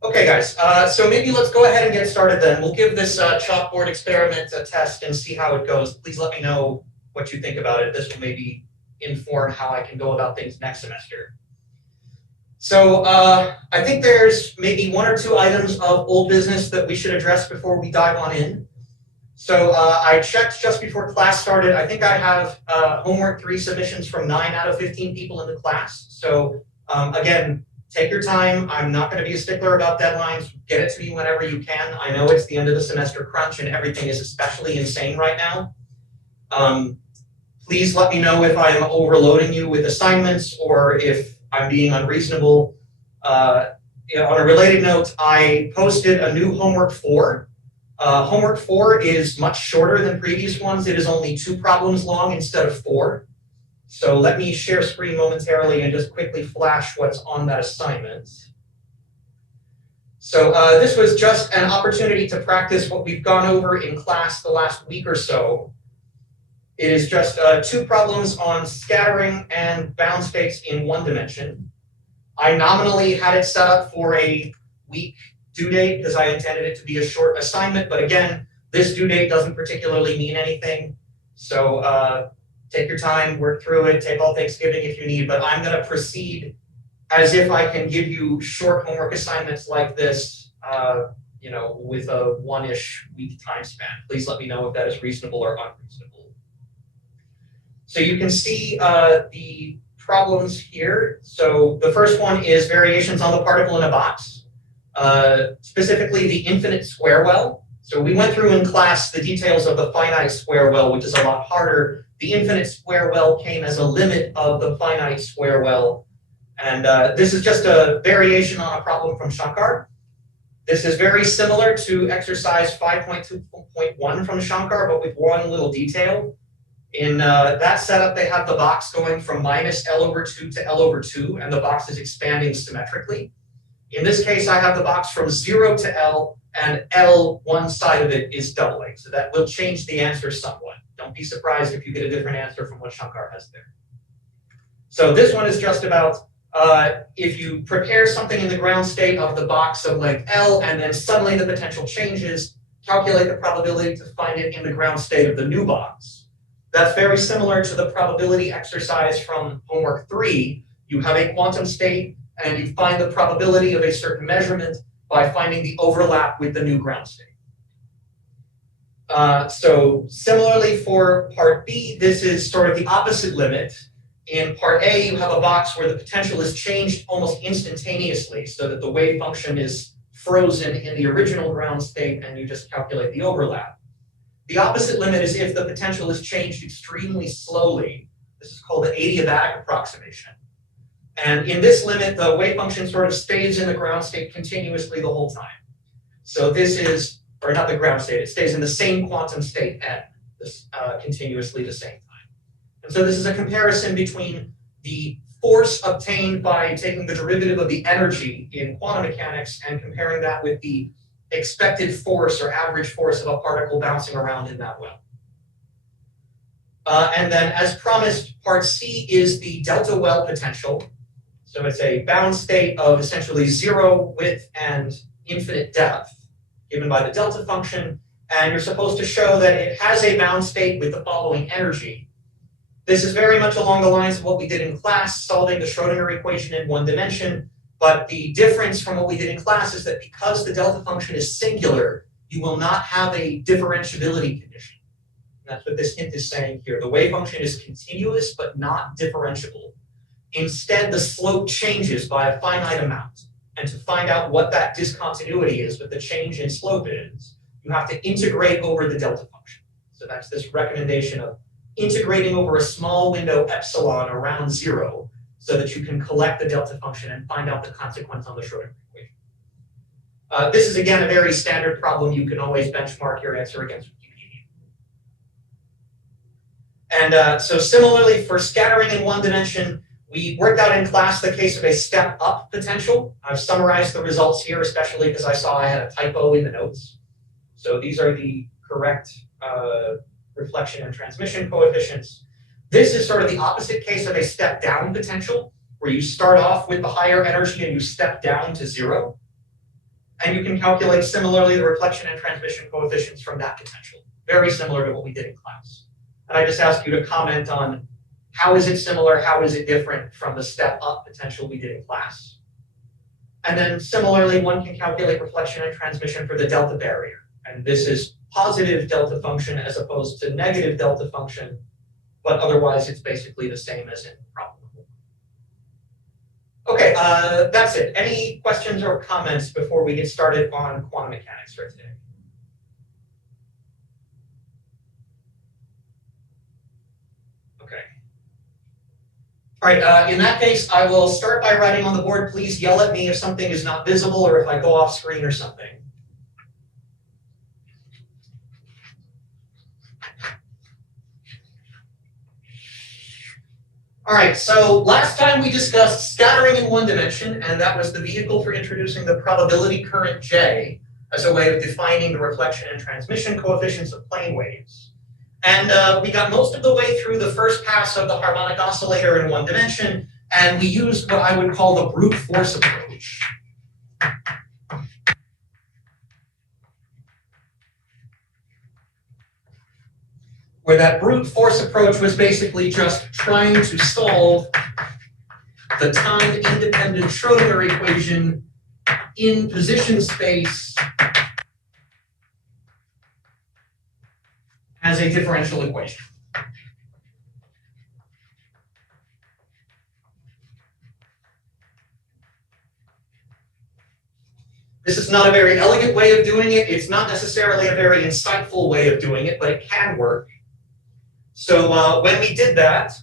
Okay, guys, so maybe let's go ahead and get started then. We'll give this chalkboard experiment a test and see how it goes. Please let me know what you think about it. This will maybe inform how I can go about things next semester. So I think there's maybe one or two items of old business that we should address before we dive on in. So I checked just before class started. I think I have homework 3 submissions from 9 out of 15 people in the class. So again, take your time. I'm not going to be a stickler about deadlines. Get it to me whenever you can. I know it's the end of the semester crunch and everything is especially insane right now. Please let me know if I am overloading you with assignments or if I'm being unreasonable. On a related note, I posted a new homework 4. Homework 4 is much shorter than previous ones. It is only 2 problems long instead of 4. So let me share screen momentarily and just quickly flash what's on that assignment. So this was just an opportunity to practice what we've gone over in class the last week or so. It is just 2 problems on scattering and bound states in 1 dimension. I nominally had it set up for a week due date because I intended it to be a short assignment, but again, this due date doesn't particularly mean anything. So take your time, work through it, take all Thanksgiving if you need, but I'm going to proceed as if I can give you short homework assignments like this, with a 1-ish week time span. Please let me know if that is reasonable or unreasonable. So you can see the problems here. So the first one is variations on the particle in a box, specifically the infinite square well. So we went through in class the details of the finite square well, which is a lot harder. The infinite square well came as a limit of the finite square well. And this is just a variation on a problem from Shankar. This is very similar to exercise 5.2.1 from Shankar, but with one little detail. In that setup, they have the box going from minus L/2 to L/2, and the box is expanding symmetrically. In this case, I have the box from 0 to L, and L, one side of it, is doubling. So that will change the answer somewhat. Don't be surprised if you get a different answer from what Shankar has there. So this one is just about if you prepare something in the ground state of the box of length L, and then suddenly the potential changes, calculate the probability to find it in the ground state of the new box. That's very similar to the probability exercise from homework 3. You have a quantum state, and you find the probability of a certain measurement by finding the overlap with the new ground state. So similarly for part B, this is sort of the opposite limit. In part A, you have a box where the potential is changed almost instantaneously so that the wave function is frozen in the original ground state, and you just calculate the overlap. The opposite limit is if the potential is changed extremely slowly. This is called the adiabatic approximation. And in this limit, the wave function sort of stays in the ground state continuously the whole time. So this is, or not the ground state, it stays in the same quantum state n, continuously the same time. And so this is a comparison between the force obtained by taking the derivative of the energy in quantum mechanics and comparing that with the expected force or average force of a particle bouncing around in that well. And then as promised, part C is the delta well potential. So it's a bound state of essentially 0 width and infinite depth given by the delta function. And you're supposed to show that it has a bound state with the following energy. This is very much along the lines of what we did in class, solving the Schrodinger equation in 1 dimension. But the difference from what we did in class is that because the delta function is singular, you will not have a differentiability condition. And that's what this hint is saying here. The wave function is continuous but not differentiable. Instead, the slope changes by a finite amount. And to find out what that discontinuity is, what the change in slope is, you have to integrate over the delta function. So that's this recommendation of integrating over a small window epsilon around 0 so that you can collect the delta function and find out the consequence on the Schrodinger equation. This is, again, a very standard problem. You can always benchmark your answer against Wikipedia. And so similarly, for scattering in 1 dimension, we worked out in class the case of a step-up potential. I've summarized the results here, especially because I saw I had a typo in the notes. So these are the correct reflection and transmission coefficients. This is sort of the opposite case of a step-down potential, where you start off with the higher energy and you step down to 0. And you can calculate similarly the reflection and transmission coefficients from that potential. Very similar to what we did in class. And I just ask you to comment on how is it similar, how is it different from the step up potential we did in class. And then similarly, one can calculate reflection and transmission for the delta barrier. And this is positive delta function as opposed to negative delta function, but otherwise it's basically the same as in problem. Okay, that's it. Any questions or comments before we get started on quantum mechanics for today? Okay. All right, in that case, I will start by writing on the board. Please yell at me if something is not visible or if I go off screen or something. All right, so last time we discussed scattering in one dimension, and that was the vehicle for introducing the probability current J as a way of defining the reflection and transmission coefficients of plane waves. And we got most of the way through the first pass of the harmonic oscillator in one dimension, and we used what I would call the brute force approach. Where that brute force approach was basically just trying to solve the time-independent Schrödinger equation in position space as a differential equation. This is not a very elegant way of doing it. It's not necessarily a very insightful way of doing it, but it can work. So when we did that,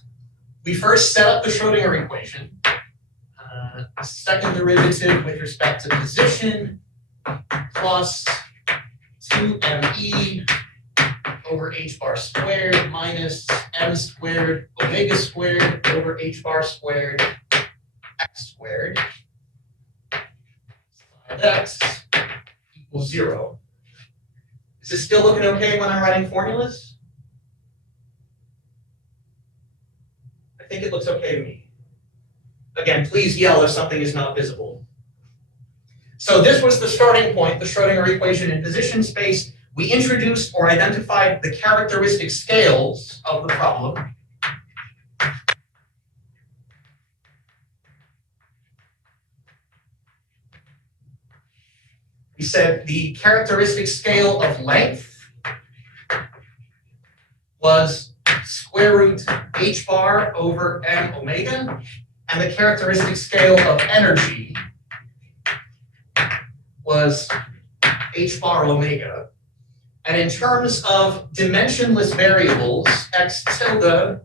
we first set up the Schrödinger equation. Second derivative with respect to position plus 2me over h bar squared minus m squared omega squared over h bar squared x squared. Sine x equals 0. Is this still looking okay when I'm writing formulas? I think it looks okay to me. Again, please yell if something is not visible. So this was the starting point, the Schrödinger equation in position space. We introduced or identified the characteristic scales of the problem. We said the characteristic scale of length was square root h bar over m omega, and the characteristic scale of energy was h bar omega. And in terms of dimensionless variables, x tilde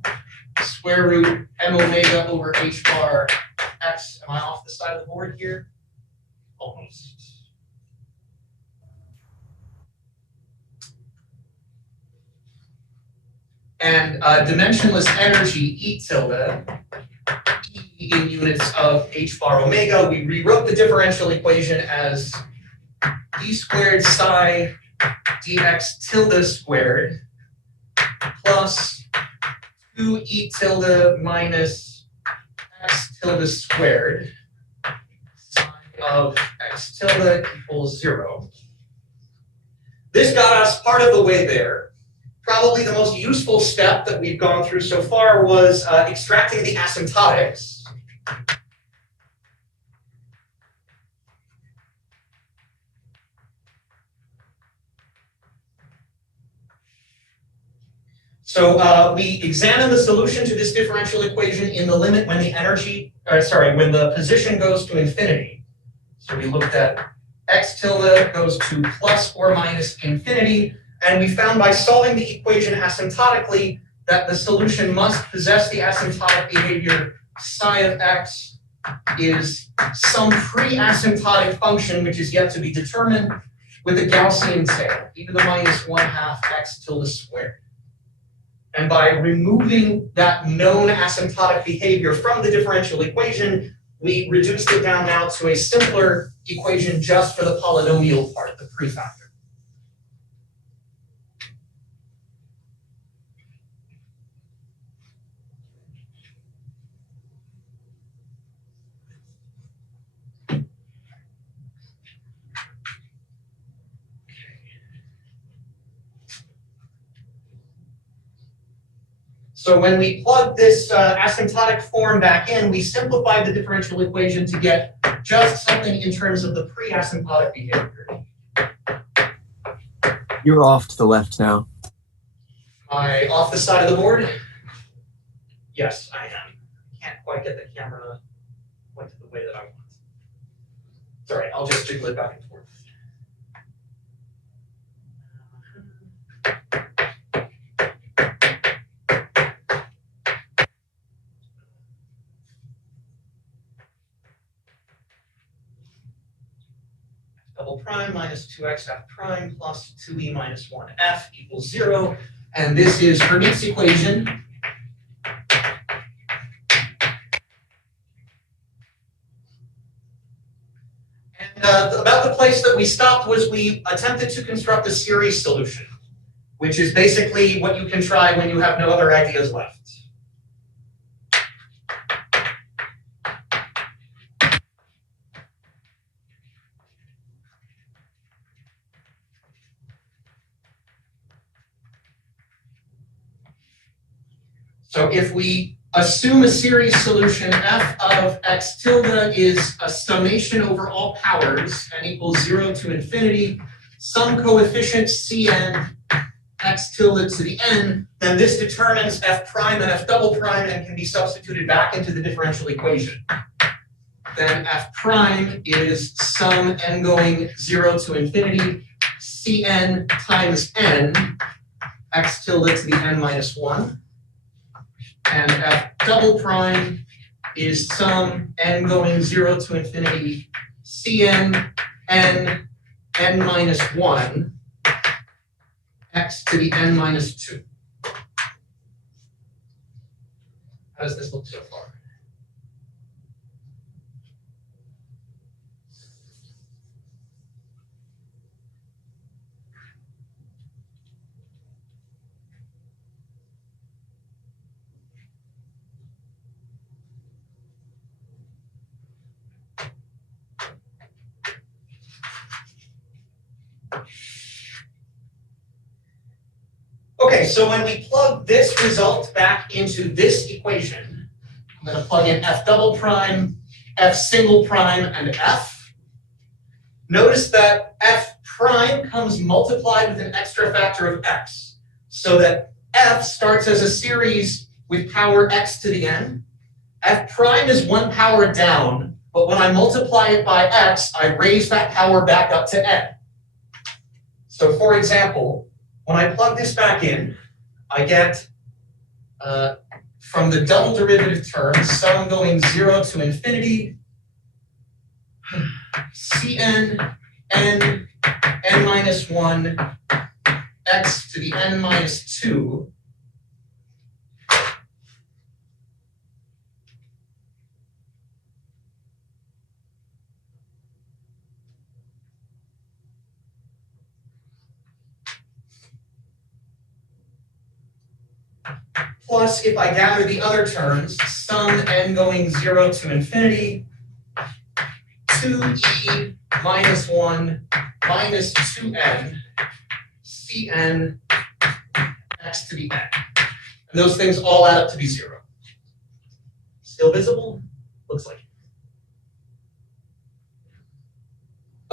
square root m omega over h bar x, am I off the side of the board here? Almost. And dimensionless energy, E tilde, E in units of h bar omega, we rewrote the differential equation as d squared psi dx tilde squared plus 2e tilde minus x tilde squared psi of x tilde equals 0. This got us part of the way there. Probably the most useful step that we've gone through so far was extracting the asymptotics. So we examine the solution to this differential equation in the limit when the when the position goes to infinity. So we looked at x tilde goes to plus or minus infinity. And we found by solving the equation asymptotically that the solution must possess the asymptotic behavior psi of x is some pre-asymptotic function which is yet to be determined with a Gaussian tail, e to the minus 1/2 x tilde squared. And by removing that known asymptotic behavior from the differential equation, we reduced it down now to a simpler equation just for the polynomial part, the prefactor. So when we plug this asymptotic form back in, we simplified the differential equation to get just something in terms of the pre-asymptotic behavior. You're off to the left now. Am I off the side of the board? Yes, I am. Can't quite get the camera pointed the way that I want. It's all right, I'll just jiggle it back and forth. Double prime minus 2x f prime plus 2e minus 1f equals 0. And this is Hermite's equation. And about the place that we stopped was we attempted to construct a series solution, which is basically what you can try when you have no other ideas left. So if we assume a series solution, f of x tilde is a summation over all powers, n equals 0 to infinity, some coefficient cn x tilde to the n, then this determines f prime and f double prime and can be substituted back into the differential equation. Then f prime is sum n going 0 to infinity, cn times n, x tilde to the n minus 1. And f double prime is sum n going 0 to infinity, cn n minus 1, x to the n minus 2. How does this look so far? Okay, so when we plug this result back into this equation, I'm going to plug in f double prime, f single prime, and f. Notice that f prime comes multiplied with an extra factor of x, so that f starts as a series with power x to the n. F prime is one power down, but when I multiply it by x, I raise that power back up to n. So for example, when I plug this back in, I get from the double derivative terms, sum going 0 to infinity, cn n minus 1 x to the n minus 2 plus, if I gather the other terms, sum n going 0 to infinity, 2e minus 1 minus 2n, cn x to the n. And those things all add up to be 0. Still visible? Looks like it.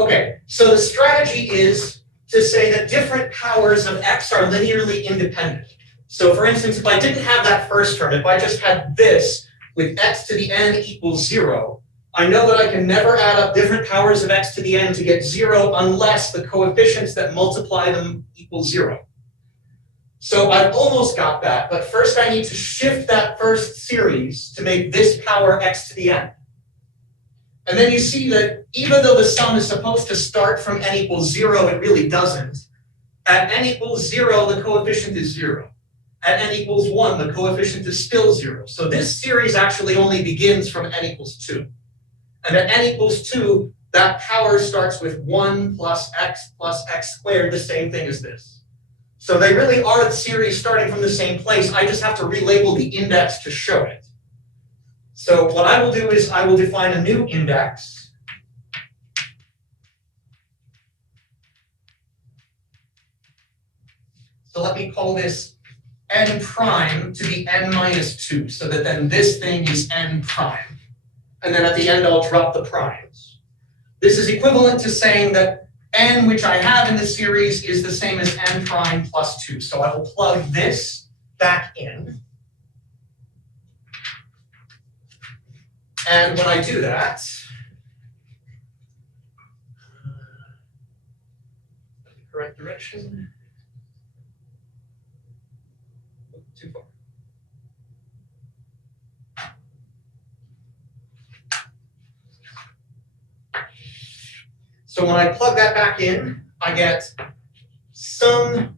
Okay, so the strategy is to say that different powers of x are linearly independent. So for instance, if I didn't have that first term, if I just had this with x to the n equals 0, I know that I can never add up different powers of x to the n to get 0 unless the coefficients that multiply them equal 0. So I've almost got that, but first I need to shift that first series to make this power x to the n. And then you see that even though the sum is supposed to start from n equals 0, it really doesn't. At n equals 0, the coefficient is 0. At n equals 1, the coefficient is still 0. So this series actually only begins from n equals 2. And at n equals 2, that power starts with 1 plus x squared, the same thing as this. So they really are the series starting from the same place. I just have to relabel the index to show it. So what I will do is I will define a new index. So let me call this n prime to be n minus 2, so that then this thing is n prime. And then at the end, I'll drop the primes. This is equivalent to saying that n, which I have in the series, is the same as n prime plus 2. So I will plug this back in. And when I do that, correct direction. Too far. So when I plug that back in, I get sum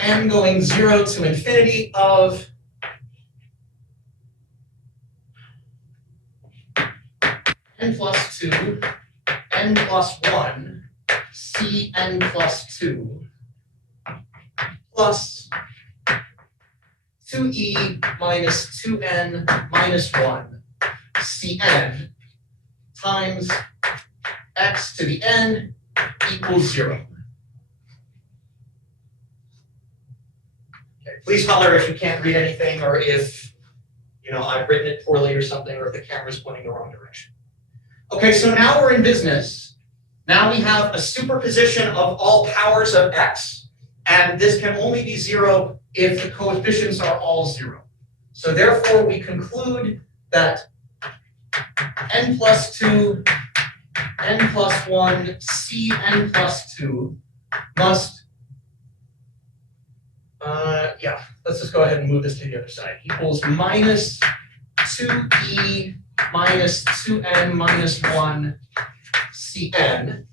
n going 0 to infinity of n plus 2, n plus 1, c n plus 2, plus 2e minus 2n minus 1 cn times x to the n equals 0. Okay, please holler if you can't read anything, or if I've written it poorly or something, or if the camera's pointing the wrong direction. Okay, so now we're in business. Now we have a superposition of all powers of x, and this can only be 0 if the coefficients are all 0. So therefore, we conclude that n plus 2, n plus 1, c n plus 2 must, let's just go ahead and move this to the other side, equals minus 2e minus 2n minus 1 cn.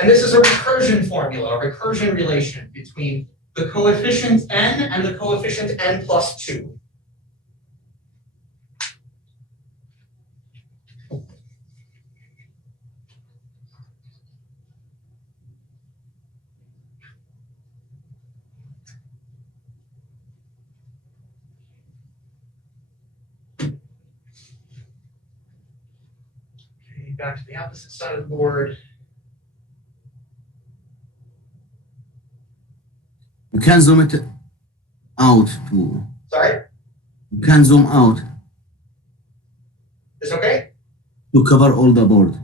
And this is a recursion formula, a recursion relation between the coefficient n and the coefficient n plus 2. Okay, back to the opposite side of the board. You can zoom it out too. Sorry? You can zoom out Is okay? to cover all the board.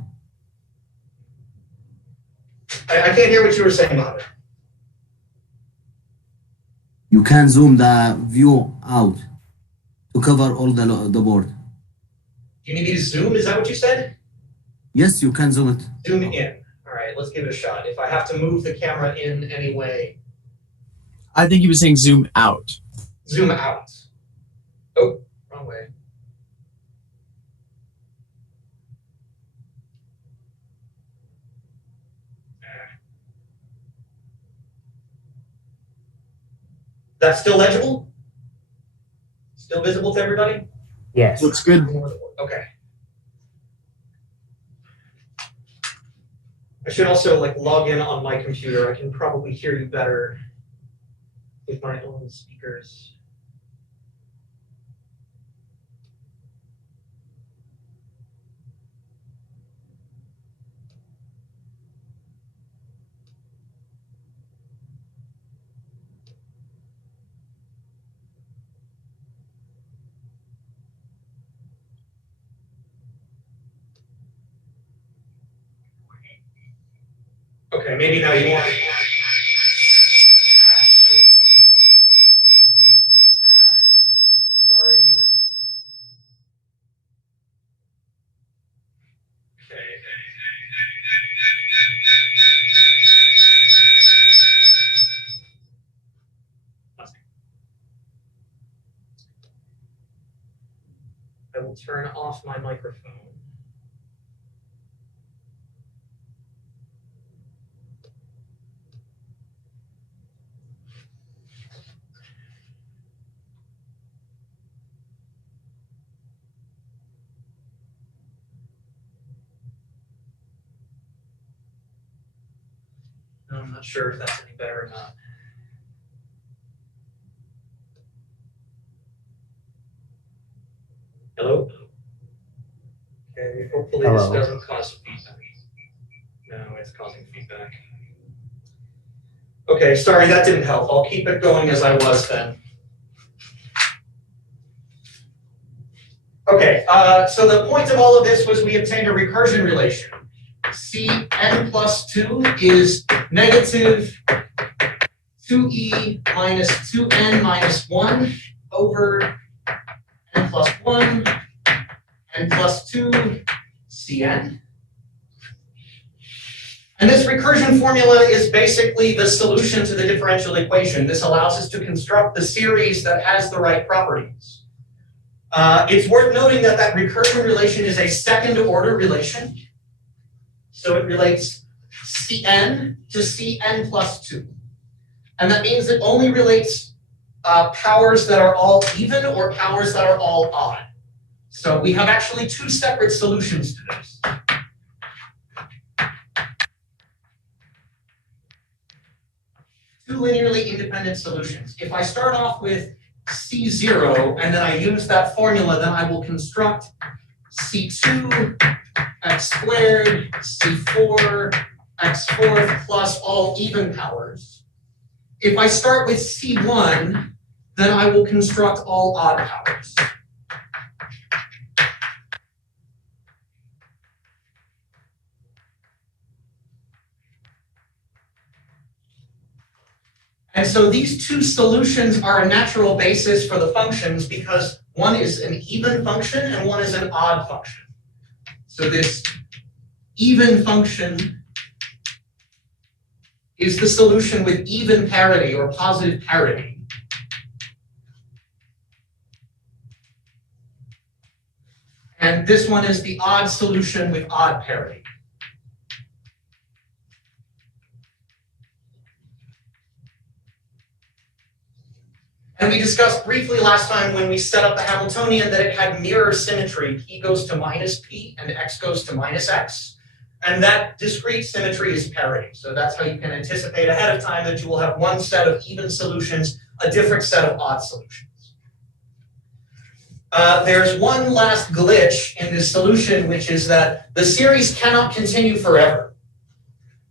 I can't hear what you were saying about it. You can zoom the view out to cover all the board. Do you need me to zoom? Is that what you said? Yes, you can zoom it. Zoom in. All right, let's give it a shot. If I have to move the camera in any way, I think he was saying zoom out. zoom out. Oh, wrong way. That's still legible? Still visible to everybody? Yes. Looks good. Okay. I should also log in on my computer. I can probably hear you better with my own speakers. Okay, maybe now you want. Sorry. Okay. I will turn off my microphone. I'm not sure if that's any better or not. Hello? Okay, hopefully Hello. this doesn't cause feedback. No, it's causing feedback. Okay, sorry, that didn't help. I'll keep it going as I was then. Okay, so the point of all of this was we obtained a recursion relation. Cn plus 2 is negative 2e minus 2n minus 1 over n plus 1, n plus 2, Cn. And this recursion formula is basically the solution to the differential equation. This allows us to construct the series that has the right properties. It's worth noting that that recursion relation is a second order relation. So it relates Cn to Cn plus 2. And that means it only relates powers that are all even or powers that are all odd. So we have actually two separate solutions to this. Two linearly independent solutions. If I start off with C0 and then I use that formula, then I will construct C2 x squared, C4 x fourth plus all even powers. If I start with C1, then I will construct all odd powers. And so these two solutions are a natural basis for the functions because one is an even function and one is an odd function. So this even function is the solution with even parity or positive parity. And this one is the odd solution with odd parity. And we discussed briefly last time when we set up the Hamiltonian that it had mirror symmetry. P goes to minus P and X goes to minus X. And that discrete symmetry is parity. So that's how you can anticipate ahead of time that you will have one set of even solutions, a different set of odd solutions. There's one last glitch in this solution, which is that the series cannot continue forever.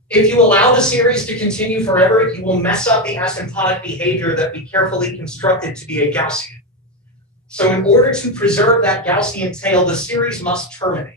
If you allow the series to continue forever, you will mess up the asymptotic behavior that we carefully constructed to be a Gaussian. So in order to preserve that Gaussian tail, the series must terminate.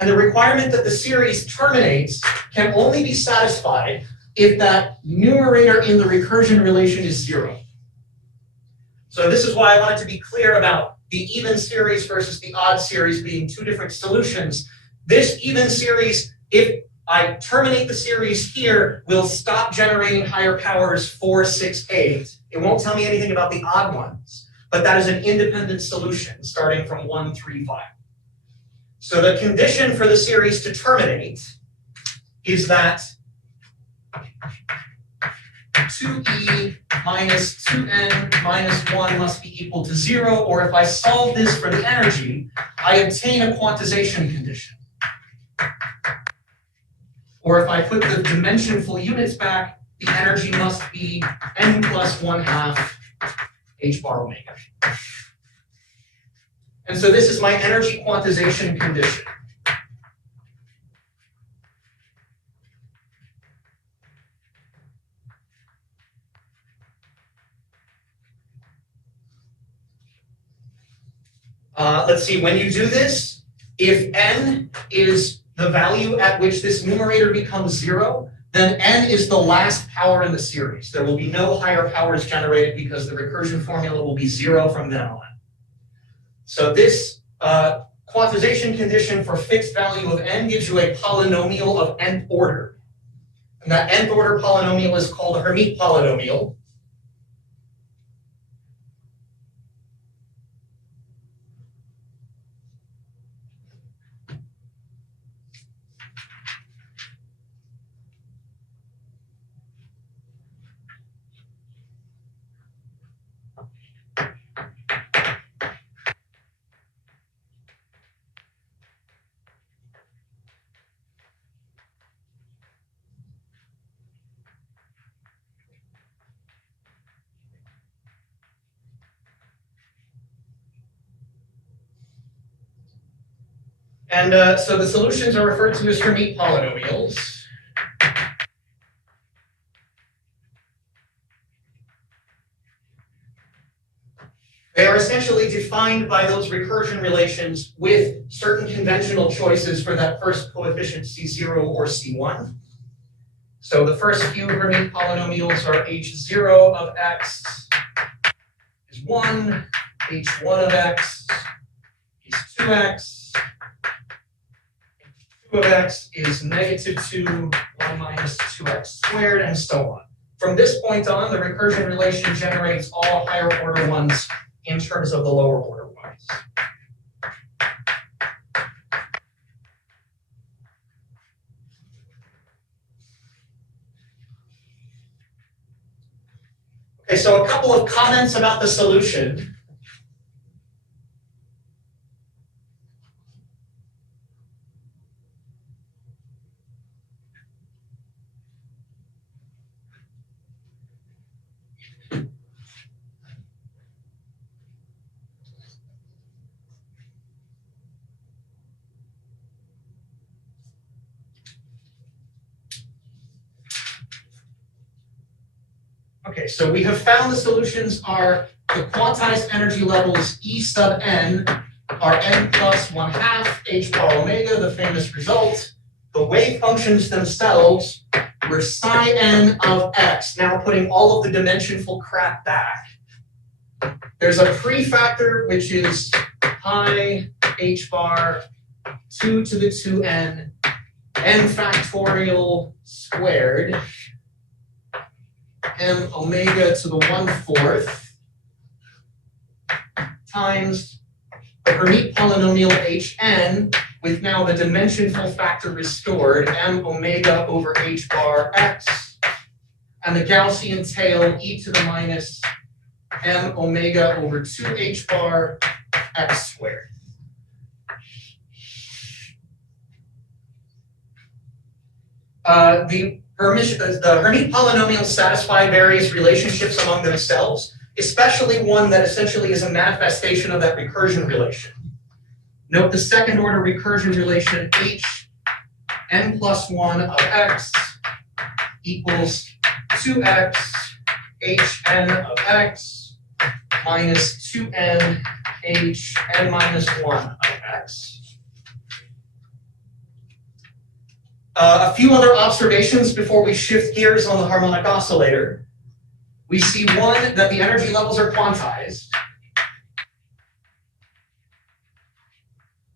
And the requirement that the series terminates can only be satisfied if that numerator in the recursion relation is 0. So this is why I wanted to be clear about the even series versus the odd series being two different solutions. This even series, if I terminate the series here, will stop generating higher powers 4, 6, 8. It won't tell me anything about the odd ones, but that is an independent solution starting from 1, 3, 5. So the condition for the series to terminate is that 2e minus 2n minus 1 must be equal to 0, or if I solve this for the energy, I obtain a quantization condition. Or if I put the dimensionful units back, the energy must be n plus 1/2 h bar omega. And so this is my energy quantization condition. Let's see, when you do this, if n is the value at which this numerator becomes 0, then n is the last power in the series. There will be no higher powers generated because the recursion formula will be 0 from then on. So this quantization condition for fixed value of n gives you a polynomial of nth order. And that nth order polynomial is called a Hermite polynomial. And so the solutions are referred to as Hermite polynomials. They are essentially defined by those recursion relations with certain conventional choices for that first coefficient C0 or C1. So the first few Hermite polynomials are H0 of x is 1, H1 of x is 2x, H2 of x is -2, 1 minus 2x squared, and so on. From this point on, the recursion relation generates all higher order ones in terms of the lower order ones. Okay, so a couple of comments about the solution. Okay, so we have found the solutions are the quantized energy levels E sub n are n plus 1/2 h bar omega, the famous result. The wave functions themselves were psi n of x. Now putting all of the dimensionful crap back. There's a prefactor which is pi h bar 2 to the 2n n factorial squared m omega to the 1/4 times the Hermite polynomial hn with now the dimensionful factor restored m omega over h bar x and the Gaussian tail e to the minus m omega over 2h bar x squared. The Hermite polynomials satisfy various relationships among themselves, especially one that essentially is a manifestation of that recursion relation. Note the second order recursion relation h n plus 1 of x equals 2x h n of x minus 2n h n minus 1 of x. A few other observations before we shift gears on the harmonic oscillator. We see one, that the energy levels are quantized.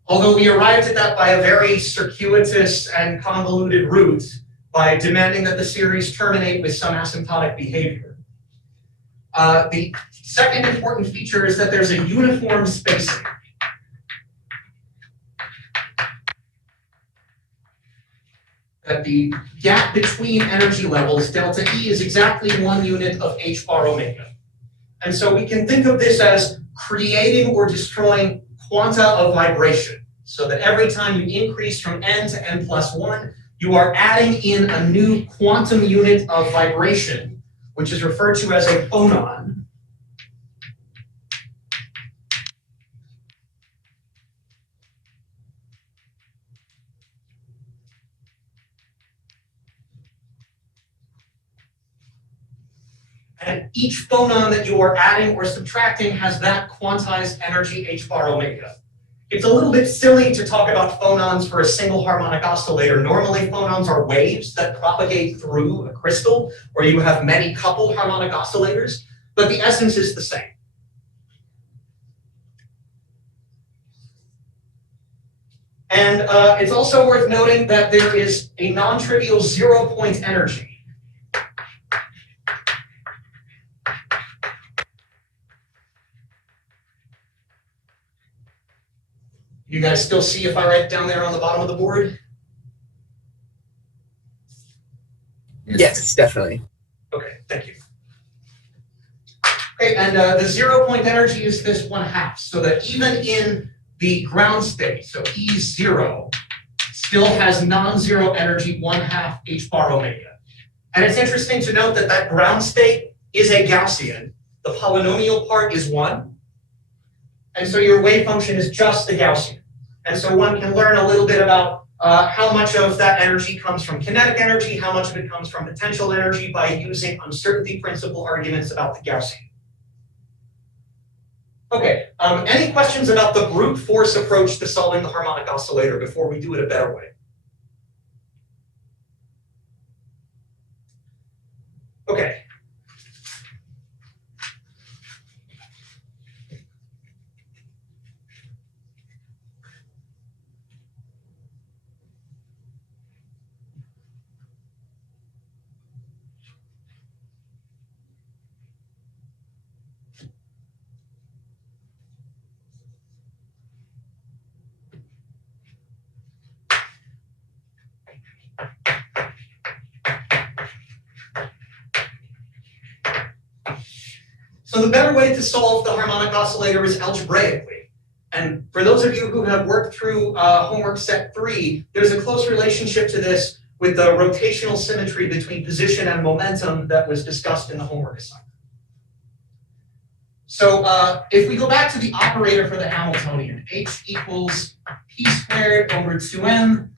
Although we arrived at that by a very circuitous and convoluted route by demanding that the series terminate with some asymptotic behavior. The second important feature is that there's a uniform spacing. That the gap between energy levels, delta E, is exactly 1 unit of h bar omega. And so we can think of this as creating or destroying quanta of vibration, so that every time you increase from n to n plus 1, you are adding in a new quantum unit of vibration, which is referred to as a phonon. And each phonon that you are adding or subtracting has that quantized energy h bar omega. It's a little bit silly to talk about phonons for a single harmonic oscillator. Normally, phonons are waves that propagate through a crystal, where you have many coupled harmonic oscillators, but the essence is the same. And it's also worth noting that there is a non-trivial 0-point energy. You guys still see if I write down there on the bottom of the board? Yes, definitely. Okay, thank you. Okay, and the 0-point energy is this 1/2, so that even in the ground state, so E0, still has non-zero energy 1/2 h bar omega. And it's interesting to note that that ground state is a Gaussian. The polynomial part is 1. And so your wave function is just the Gaussian. And so one can learn a little bit about how much of that energy comes from kinetic energy, how much of it comes from potential energy by using uncertainty principle arguments about the Gaussian. Okay, any questions about the brute force approach to solving the harmonic oscillator before we do it a better way? Okay. So the better way to solve the harmonic oscillator is algebraically. And for those of you who have worked through homework set 3, there's a close relationship to this with the rotational symmetry between position and momentum that was discussed in the homework assignment. So if we go back to the operator for the Hamiltonian, h equals p squared over 2m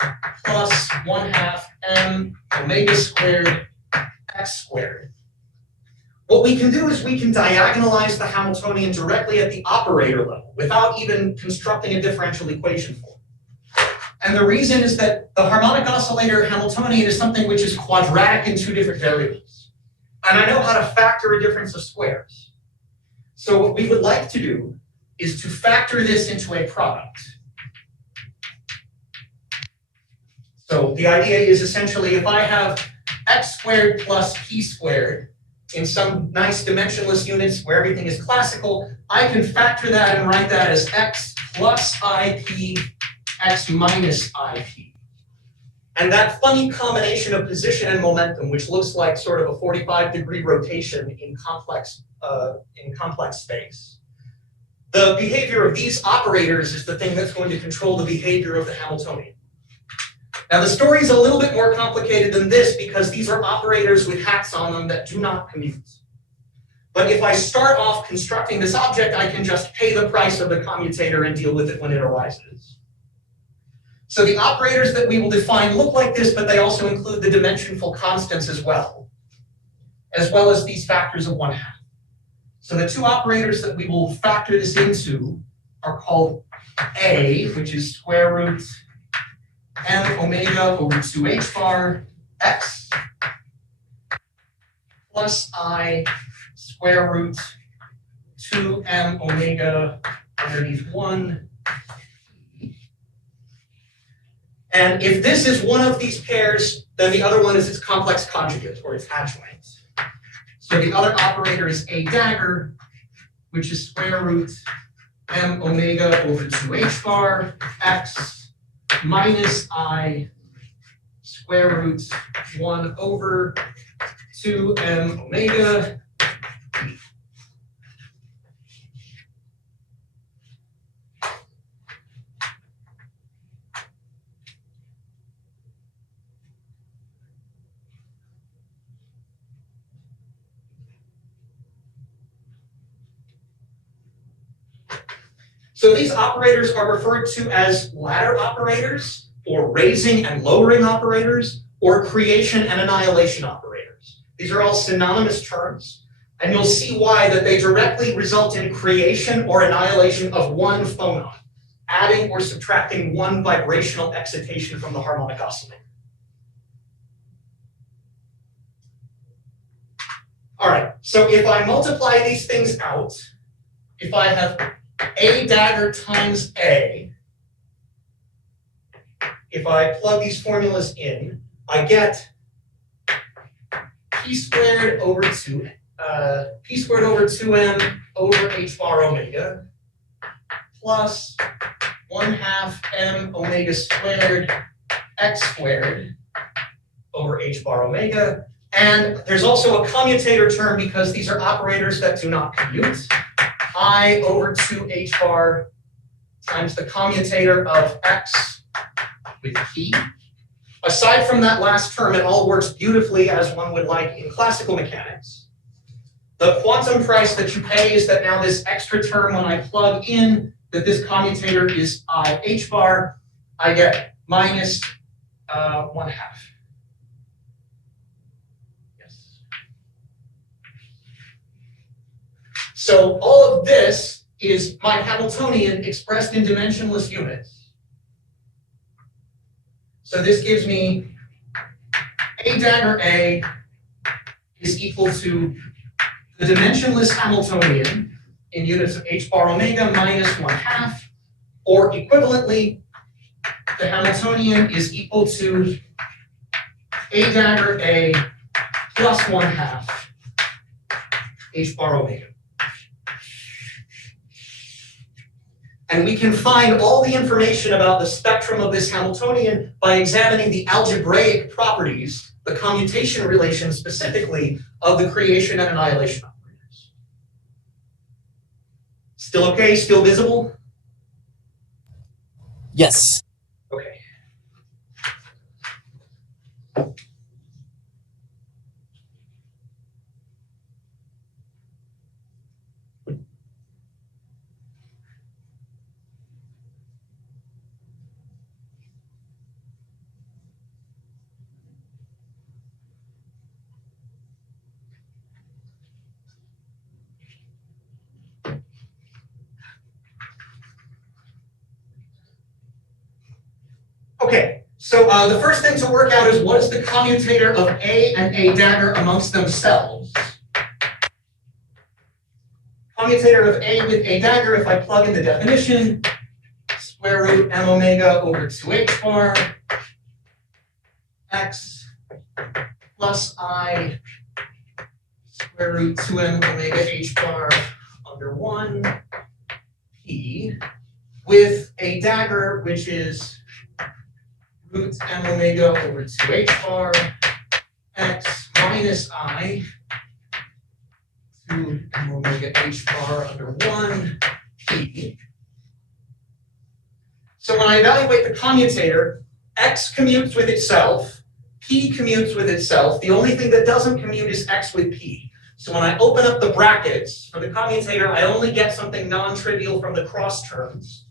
plus 1/2 m omega squared x squared. What we can do is we can diagonalize the Hamiltonian directly at the operator level without even constructing a differential equation for it. And the reason is that the harmonic oscillator Hamiltonian is something which is quadratic in 2 different variables. And I know how to factor a difference of squares. So what we would like to do is to factor this into a product. So the idea is essentially if I have x squared plus p squared in some nice dimensionless units where everything is classical, I can factor that and write that as x plus ip, x minus ip. And that funny combination of position and momentum, which looks like sort of a 45-degree rotation in complex space. The behavior of these operators is the thing that's going to control the behavior of the Hamiltonian. Now the story is a little bit more complicated than this because these are operators with hats on them that do not commute. But if I start off constructing this object, I can just pay the price of the commutator and deal with it when it arises. So the operators that we will define look like this, but they also include the dimensionful constants as well as these factors of 1/2. So the 2 operators that we will factor this into are called A, which is square root m omega over 2h bar x plus I square root 2m omega underneath 1. And if this is one of these pairs, then the other one is its complex conjugate or its adjoint. So the other operator is A dagger, which is square root m omega over 2h bar x minus I square root 1 over 2m omega. So these operators are referred to as ladder operators, or raising and lowering operators, or creation and annihilation operators. These are all synonymous terms, and you'll see why that they directly result in creation or annihilation of one phonon, adding or subtracting one vibrational excitation from the harmonic oscillator. All right, so if I multiply these things out, if I have A dagger times A, if I plug these formulas in, I get p squared over 2m over h bar omega plus 1/2 m omega squared x squared over h bar omega. And there's also a commutator term because these are operators that do not commute. I over 2h bar times the commutator of x with p. Aside from that last term, it all works beautifully as one would like in classical mechanics. The quantum price that you pay is that now this extra term, when I plug in that this commutator is I h bar, I get minus 1/2. Yes. So all of this is my Hamiltonian expressed in dimensionless units. So this gives me A dagger A is equal to the dimensionless Hamiltonian in units of h bar omega minus 1/2, or equivalently, the Hamiltonian is equal to A dagger A plus 1/2 h bar omega. And we can find all the information about the spectrum of this Hamiltonian by examining the algebraic properties, the commutation relation specifically, of the creation and annihilation operators. Still okay? Still visible? Yes. Okay. Okay, so the first thing to work out is what is the commutator of A and A dagger amongst themselves? Commutator of A with A dagger, if I plug in the definition, square root m omega over 2h bar x plus I square root 2m omega h bar under 1 p with A dagger, which is root m omega over 2h bar x minus I 2 m omega h bar under 1 p. So when I evaluate the commutator, x commutes with itself, p commutes with itself. The only thing that doesn't commute is x with p. So when I open up the brackets for the commutator, I only get something non-trivial from the cross terms.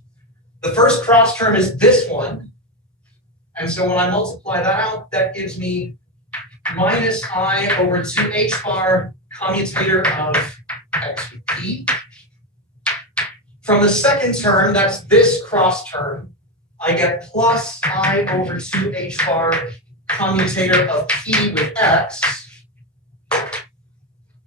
The first cross term is this one. And so when I multiply that out, that gives me minus I over 2h bar commutator of x with p. From the second term, that's this cross term, I get plus I over 2h bar commutator of p with x.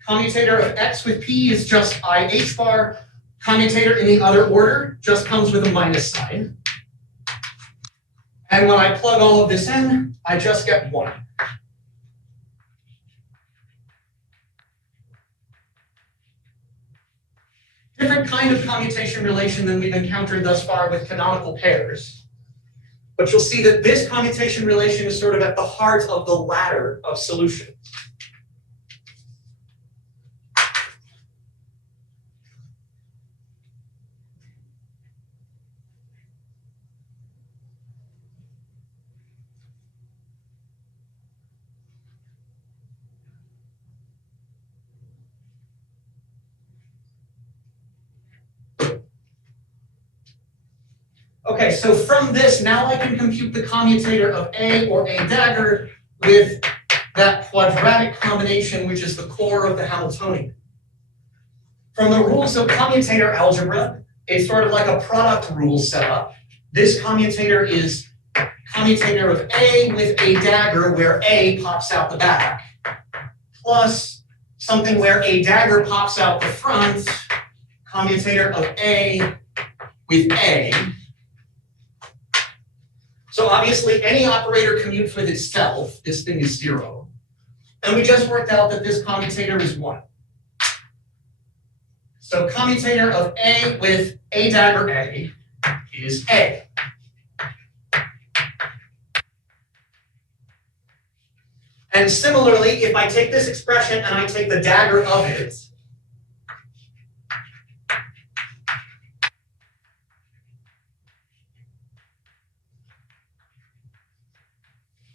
Commutator of x with p is just I h bar. Commutator in the other order just comes with a minus sign. And when I plug all of this in, I just get 1. Different kind of commutation relation than we've encountered thus far with canonical pairs. But you'll see that this commutation relation is sort of at the heart of the ladder of solutions. Okay, so from this, now I can compute the commutator of A or A dagger with that quadratic combination, which is the core of the Hamiltonian. From the rules of commutator algebra, it's sort of like a product rule setup. This commutator is commutator of A with A dagger, where A pops out the back, plus something where A dagger pops out the front, commutator of A with A. So obviously, any operator commutes with itself. This thing is 0. And we just worked out that this commutator is 1. So commutator of A with A dagger A is A. And similarly, if I take this expression and I take the dagger of it,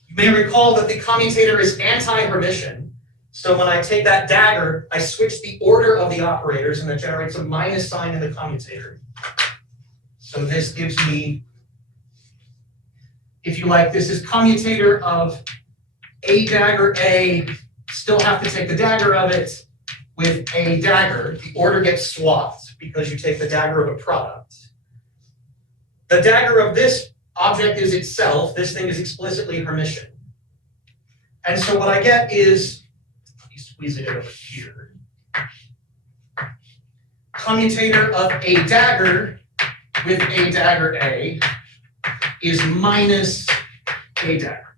you may recall that the commutator is anti-Hermitian. So when I take that dagger, I switch the order of the operators, and that generates a minus sign in the commutator. So this gives me, if you like, this is commutator of a dagger A, still have to take the dagger of it with a dagger. The order gets swapped because you take the dagger of a product. The dagger of this object is itself. This thing is explicitly Hermitian. And so what I get is, let me squeeze it over here. Commutator of a dagger with a dagger A is minus a dagger.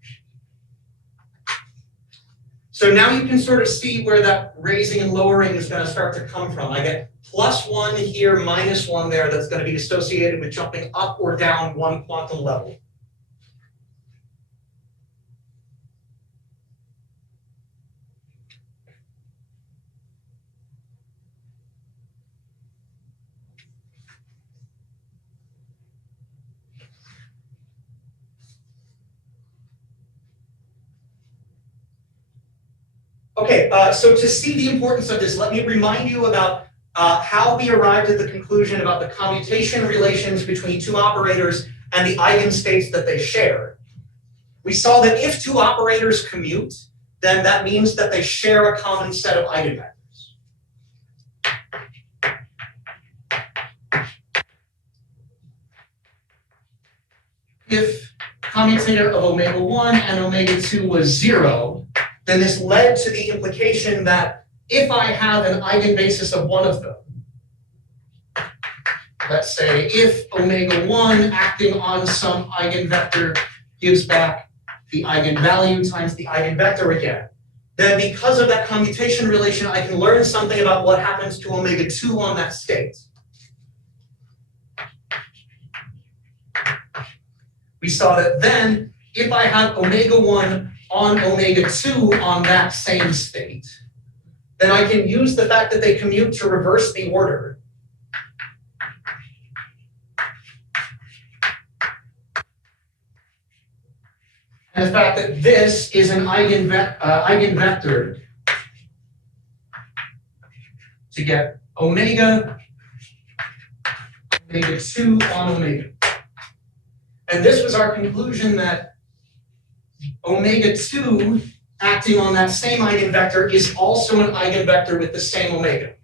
So now you can sort of see where that raising and lowering is going to start to come from. I get +1 here, -1 there. That's going to be associated with jumping up or down one quantum level. Okay, so to see the importance of this, let me remind you about how we arrived at the conclusion about the commutation relations between two operators and the eigenstates that they share. We saw that if two operators commute, then that means that they share a common set of eigenvectors. If commutator of omega-1 and omega-2 was 0, then this led to the implication that if I have an eigenbasis of one of them, let's say if omega-1 acting on some eigenvector gives back the eigenvalue times the eigenvector again, then because of that commutation relation, I can learn something about what happens to omega-2 on that state. We saw that then, if I have omega-1 on omega-2 on that same state, then I can use the fact that they commute to reverse the order. And the fact that this is an eigenvector to get omega-2 on omega. And this was our conclusion that omega-2 acting on that same eigenvector is also an eigenvector with the same omega.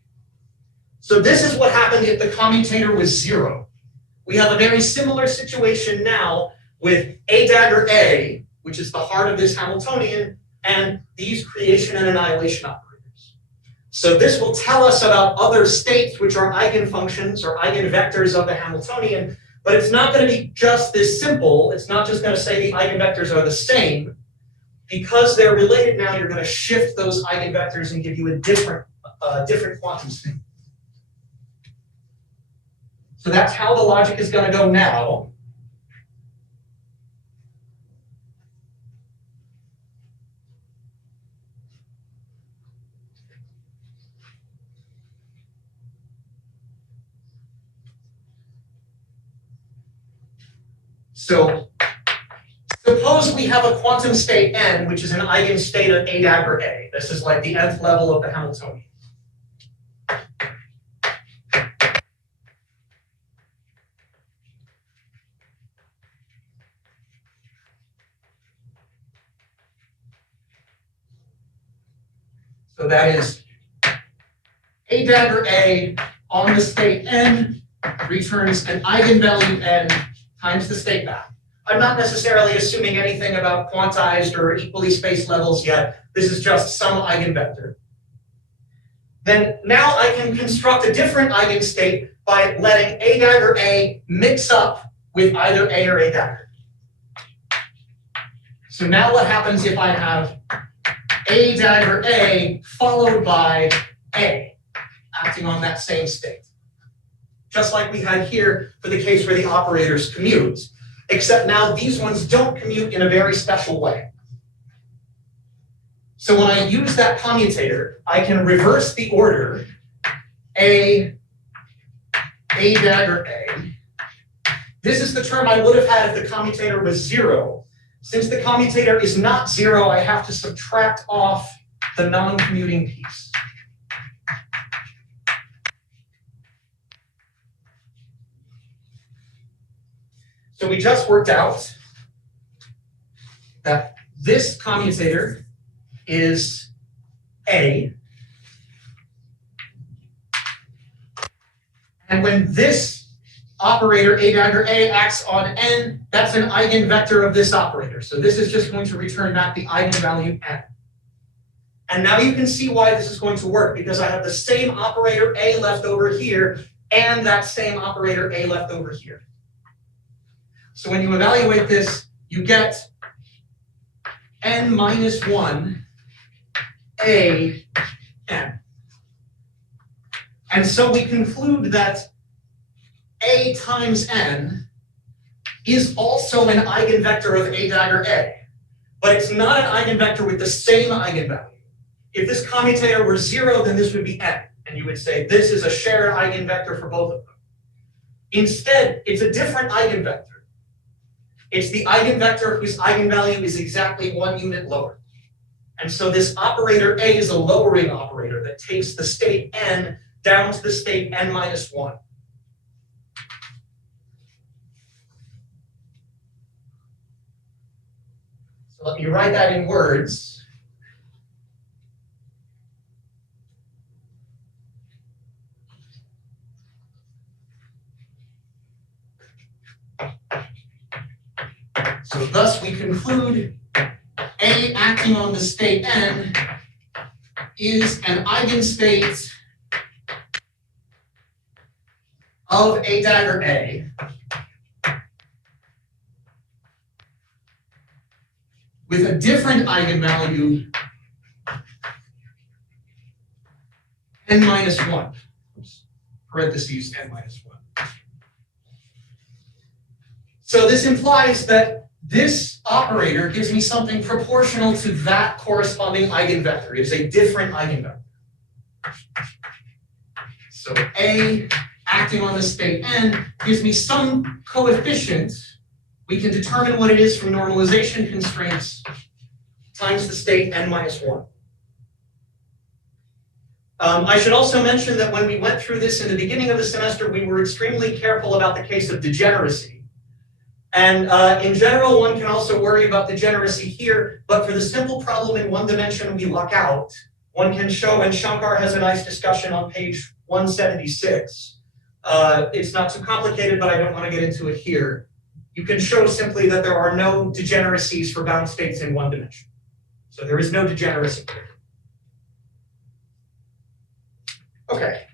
So this is what happened if the commutator was 0. We have a very similar situation now with a dagger A, which is the heart of this Hamiltonian, and these creation and annihilation operators. So this will tell us about other states which are eigenfunctions or eigenvectors of the Hamiltonian, but it's not going to be just this simple. It's not just going to say the eigenvectors are the same. Because they're related now, you're going to shift those eigenvectors and give you a different quantum state. So that's how the logic is going to go now. So suppose we have a quantum state n, which is an eigenstate of a dagger A. This is like the nth level of the Hamiltonian. So that is a dagger A on the state n returns an eigenvalue n times the state back. I'm not necessarily assuming anything about quantized or equally spaced levels yet. This is just some eigenvector. Then now I can construct a different eigenstate by letting a dagger A mix up with either A or A dagger. So now what happens if I have a dagger A followed by A acting on that same state? Just like we had here for the case where the operators commute. Except now these ones don't commute in a very special way. So when I use that commutator, I can reverse the order A dagger A. This is the term I would have had if the commutator was 0. Since the commutator is not 0, I have to subtract off the non-commuting piece. So we just worked out that this commutator is A. And when this operator, A dagger A, acts on N, that's an eigenvector of this operator. So this is just going to return back the eigenvalue N. And now you can see why this is going to work, because I have the same operator A left over here and that same operator A left over here. So when you evaluate this, you get N minus 1 A N. And so we conclude that A times N is also an eigenvector of A dagger A, but it's not an eigenvector with the same eigenvalue. If this commutator were 0, then this would be N, and you would say this is a shared eigenvector for both of them. Instead, it's a different eigenvector. It's the eigenvector whose eigenvalue is exactly 1 unit lower. And so this operator A is a lowering operator that takes the state N down to the state N minus 1. So let me write that in words. So thus we conclude A acting on the state N is an eigenstate of A dagger A with a different eigenvalue N minus 1. Oops. Parentheses N minus 1. So this implies that this operator gives me something proportional to that corresponding eigenvector. It is a different eigenvector. So A acting on the state N gives me some coefficient. We can determine what it is from normalization constraints times the state N minus 1. I should also mention that when we went through this in the beginning of the semester, we were extremely careful about the case of degeneracy. And in general, one can also worry about degeneracy here, but for the simple problem in one dimension we luck out, one can show, and Shankar has a nice discussion on page 176. It's not too complicated, but I don't want to get into it here. You can show simply that there are no degeneracies for bound states in one dimension. So there is no degeneracy here. Okay.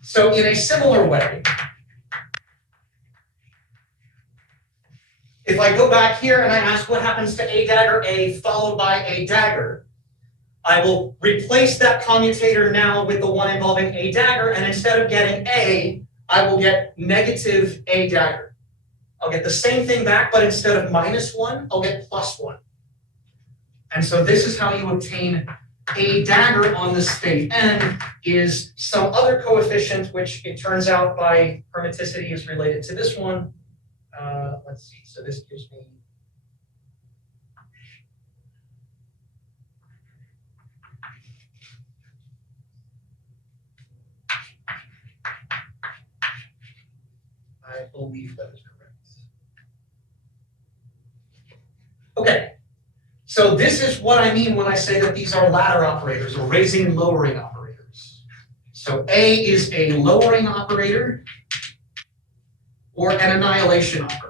So in a similar way, if I go back here and I ask what happens to A dagger A followed by A dagger, I will replace that commutator now with the one involving A dagger, and instead of getting A, I will get negative A dagger. I'll get the same thing back, but instead of minus 1, I'll get plus 1. And so this is how you obtain A dagger on the state N is some other coefficient, which it turns out by hermiticity is related to this one. Let's see, so this gives me I believe that is correct. Okay. So this is what I mean when I say that these are ladder operators, or raising and lowering operators. So A is a lowering operator or an annihilation operator.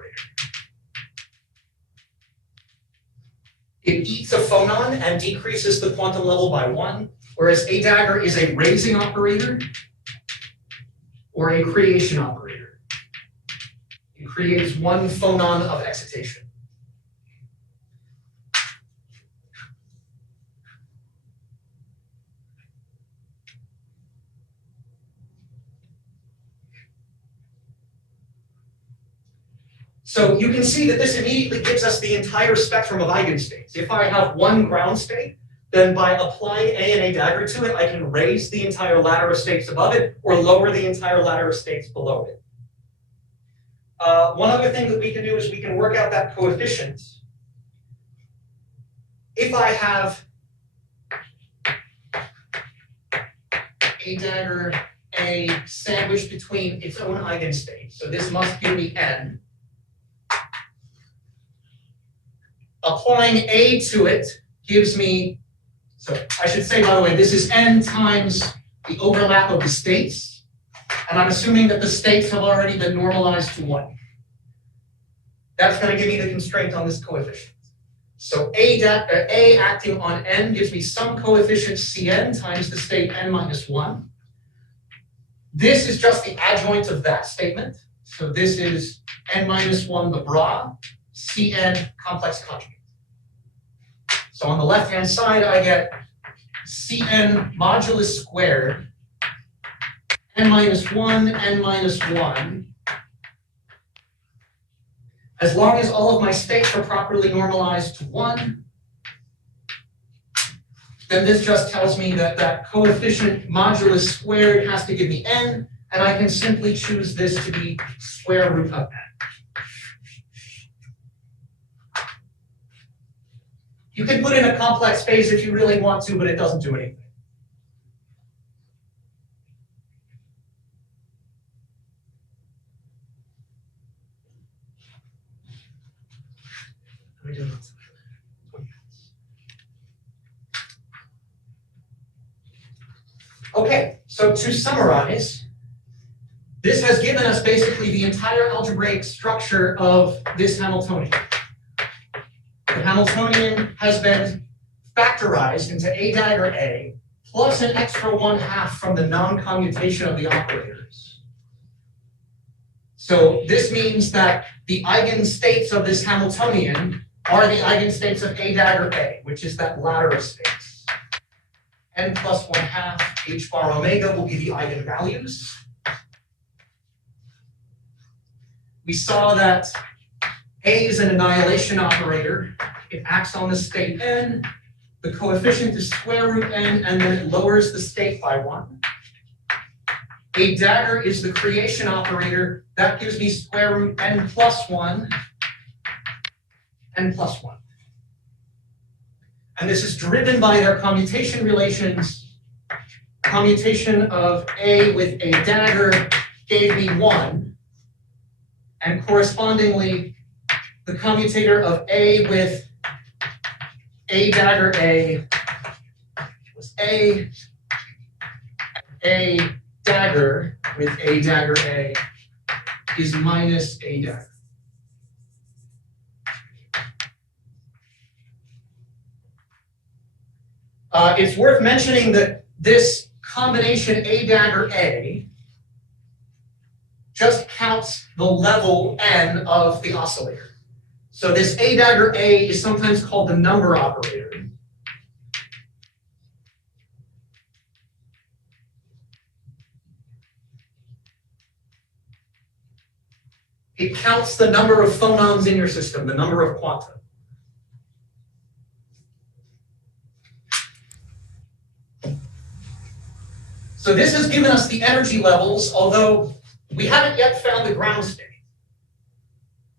It eats a phonon and decreases the quantum level by 1, whereas A dagger is a raising operator or a creation operator. It creates 1 phonon of excitation. So you can see that this immediately gives us the entire spectrum of eigenstates. If I have 1 ground state, then by applying A and A dagger to it, I can raise the entire ladder of states above it or lower the entire ladder of states below it. One other thing that we can do is we can work out that coefficient. If I have A dagger A sandwiched between its own eigenstate. So this must give me n. Applying A to it gives me, so I should say, by the way, this is n times the overlap of the states. And I'm assuming that the states have already been normalized to 1. That's going to give me the constraint on this coefficient. So A acting on n gives me some coefficient Cn times the state n minus 1. This is just the adjoint of that statement. So this is n minus 1 the bra, Cn complex conjugate. So on the left-hand side, I get Cn modulus squared, n minus 1, n minus 1. As long as all of my states are properly normalized to 1, then this just tells me that that coefficient modulus squared has to give me n, and I can simply choose this to be square root of n. You can put in a complex phase if you really want to, but it doesn't do anything. Okay, so to summarize, this has given us basically the entire algebraic structure of this Hamiltonian. The Hamiltonian has been factorized into A dagger A plus an extra 1/2 from the non-commutation of the operators. So this means that the eigenstates of this Hamiltonian are the eigenstates of A dagger A, which is that ladder of states. N plus 1/2 h bar omega will be the eigenvalues. We saw that A is an annihilation operator. It acts on the state n. The coefficient is square root n, and then it lowers the state by 1. A dagger is the creation operator. That gives me square root n plus 1, n plus 1. And this is driven by their commutation relations. Commutation of A with A dagger gave me 1. And correspondingly, the commutator of A with A dagger A was A dagger with A dagger A is minus A dagger. It's worth mentioning that this combination A dagger A just counts the level n of the oscillator. So this A dagger A is sometimes called the number operator. It counts the number of phonons in your system, the number of quanta. So this has given us the energy levels, although we haven't yet found the ground state.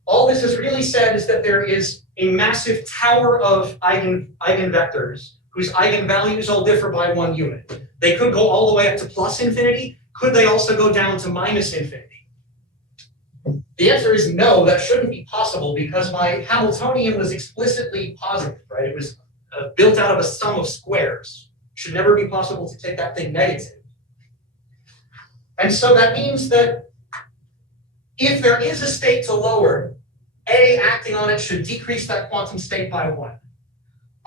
All this has really said is that there is a massive tower of eigenvectors whose eigenvalues all differ by 1 unit. They could go all the way up to plus infinity. Could they also go down to minus infinity? The answer is no, that shouldn't be possible because my Hamiltonian was explicitly positive, right? It was built out of a sum of squares. It should never be possible to take that thing negative. And so that means that if there is a state to lower, A acting on it should decrease that quantum state by 1.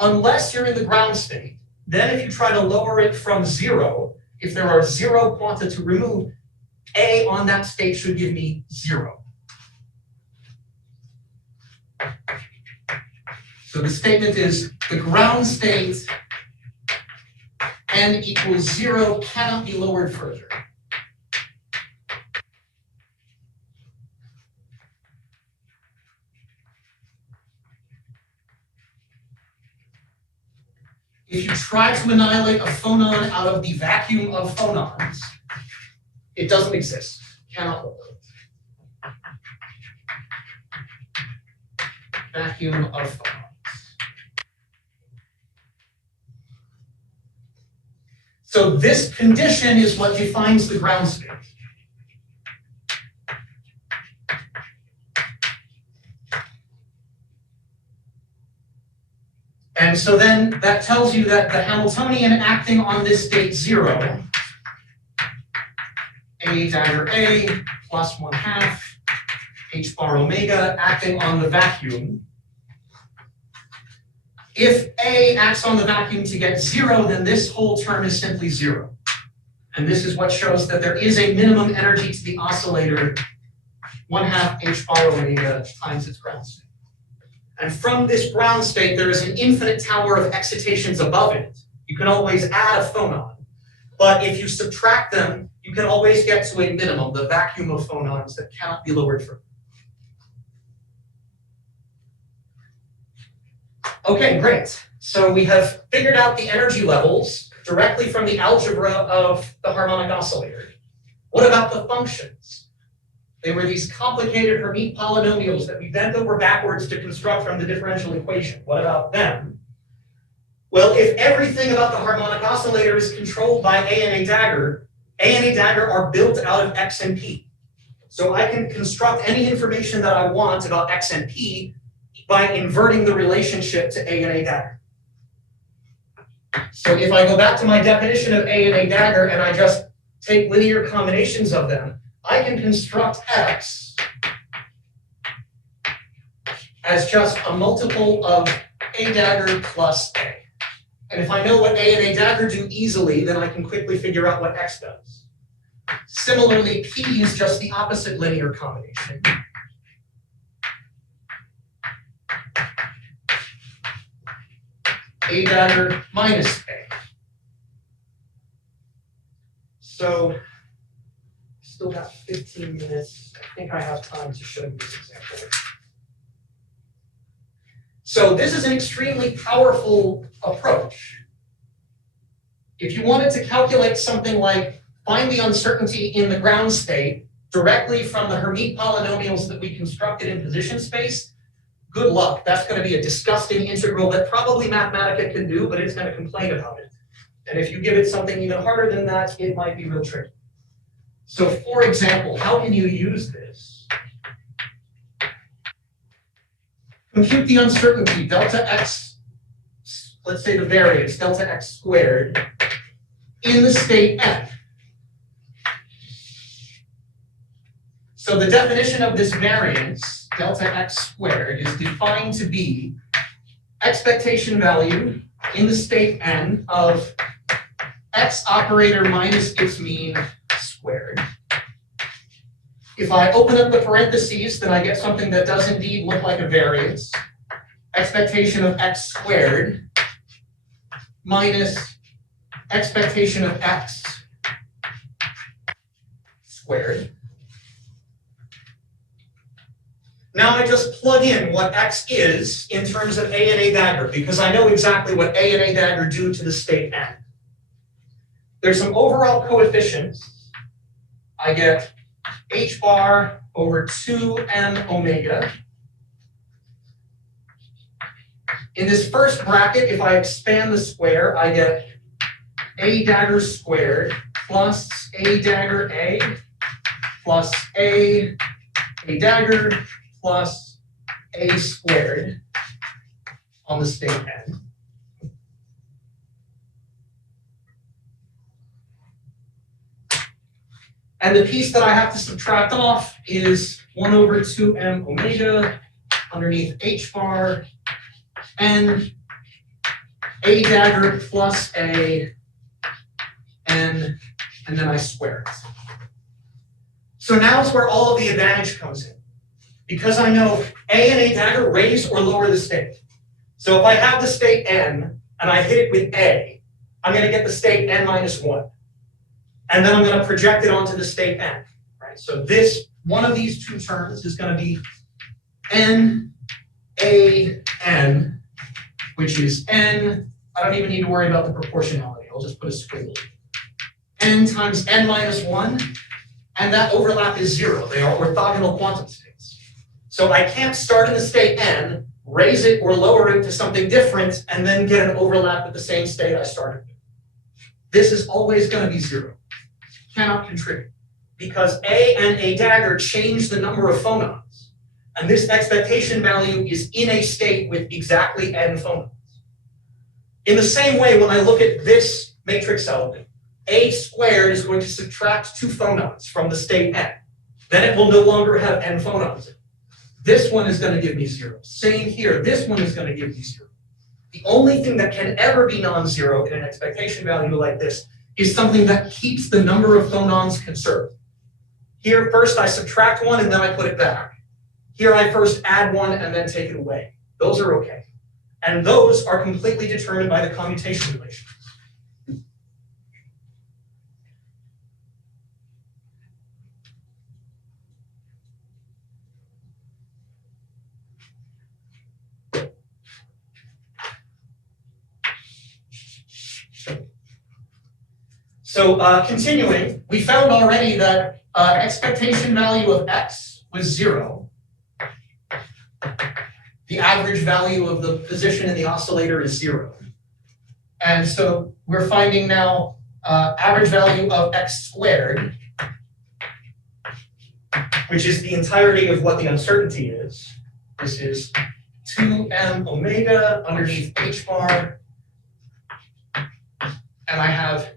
Unless you're in the ground state, then if you try to lower it from 0, if there are 0 quanta to remove, A on that state should give me 0. So the statement is the ground state n equals 0 cannot be lowered further. If you try to annihilate a phonon out of the vacuum of phonons, it doesn't exist. Cannot lower it. Vacuum of phonons. So So this condition is what defines the ground state. And so then that tells you that the Hamiltonian acting on this state 0, A dagger A plus 1/2 h bar omega acting on the vacuum. If A acts on the vacuum to get 0, then this whole term is simply 0. And this is what shows that there is a minimum energy to the oscillator 1/2 h bar omega times its ground state. And from this ground state, there is an infinite tower of excitations above it. You can always add a phonon. But if you subtract them, you can always get to a minimum, the vacuum of phonons that cannot be lowered further. Okay, great. So we have figured out the energy levels directly from the algebra of the harmonic oscillator. What about the functions? They were these complicated Hermite polynomials that we bent over backwards to construct from the differential equation. What about them? Well, if everything about the harmonic oscillator is controlled by A and A dagger are built out of X and P. So I can construct any information that I want about X and P by inverting the relationship to A and A dagger. So if I go back to my definition of A and A dagger and I just take linear combinations of them, I can construct X as just a multiple of A dagger plus A. And if I know what A and A dagger do easily, then I can quickly figure out what X does. Similarly, P is just the opposite linear combination. A dagger minus A. So, still got 15 minutes. I think I have time to show you this example. So this is an extremely powerful approach. If you wanted to calculate something like find the uncertainty in the ground state directly from the Hermite polynomials that we constructed in position space, good luck. That's going to be a disgusting integral that probably Mathematica can do, but it's going to complain about it. And if you give it something even harder than that, it might be real tricky. So for example, how can you use this? Compute the uncertainty, delta x, let's say the variance, delta x squared, in the state n. So the definition of this variance, delta x squared, is defined to be expectation value in the state n of x operator minus its mean squared. If I open up the parentheses, then I get something that does indeed look like a variance. Expectation of x squared minus expectation of x squared. Now I just plug in what x is in terms of A and A dagger, because I know exactly what A and A dagger do to the state n. There's some overall coefficients. I get h bar over 2m omega. In this first bracket, if I expand the square, I get A dagger squared plus A dagger A plus A dagger plus A squared on the state n. And the piece that I have to subtract off is 1 over 2m omega underneath h bar and A dagger plus A n, and then I square it. So now is where all of the advantage comes in. Because I know A and A dagger raise or lower the state. So if I have the state n and I hit it with A, I'm going to get the state n minus 1. And then I'm going to project it onto the state n. Right? So this, one of these two terms is going to be n, A, n, which is n. I don't even need to worry about the proportionality. I'll just put a squiggle. N times n minus 1. And that overlap is 0. They are orthogonal quantum states. So I can't start in the state n, raise it or lower it to something different, and then get an overlap with the same state I started with. this is always going to be 0. Cannot contribute. Because A and A dagger change the number of phonons. And this expectation value is in a state with exactly n phonons. In the same way, when I look at this matrix element, A squared is going to subtract 2 phonons from the state n. Then it will no longer have n phonons in it. This one is going to give me 0. Same here, this one is going to give me 0. The only thing that can ever be non-zero in an expectation value like this is something that keeps the number of phonons conserved. Here, first I subtract 1 and then I put it back. Here I first add 1 and then take it away. Those are okay. And those are completely determined by the commutation relation. So continuing, we found already that expectation value of x was 0. The average value of the position in the oscillator is 0. And so we're finding now average value of x squared, which is the entirety of what the uncertainty is. This is 2m omega underneath h bar. And I have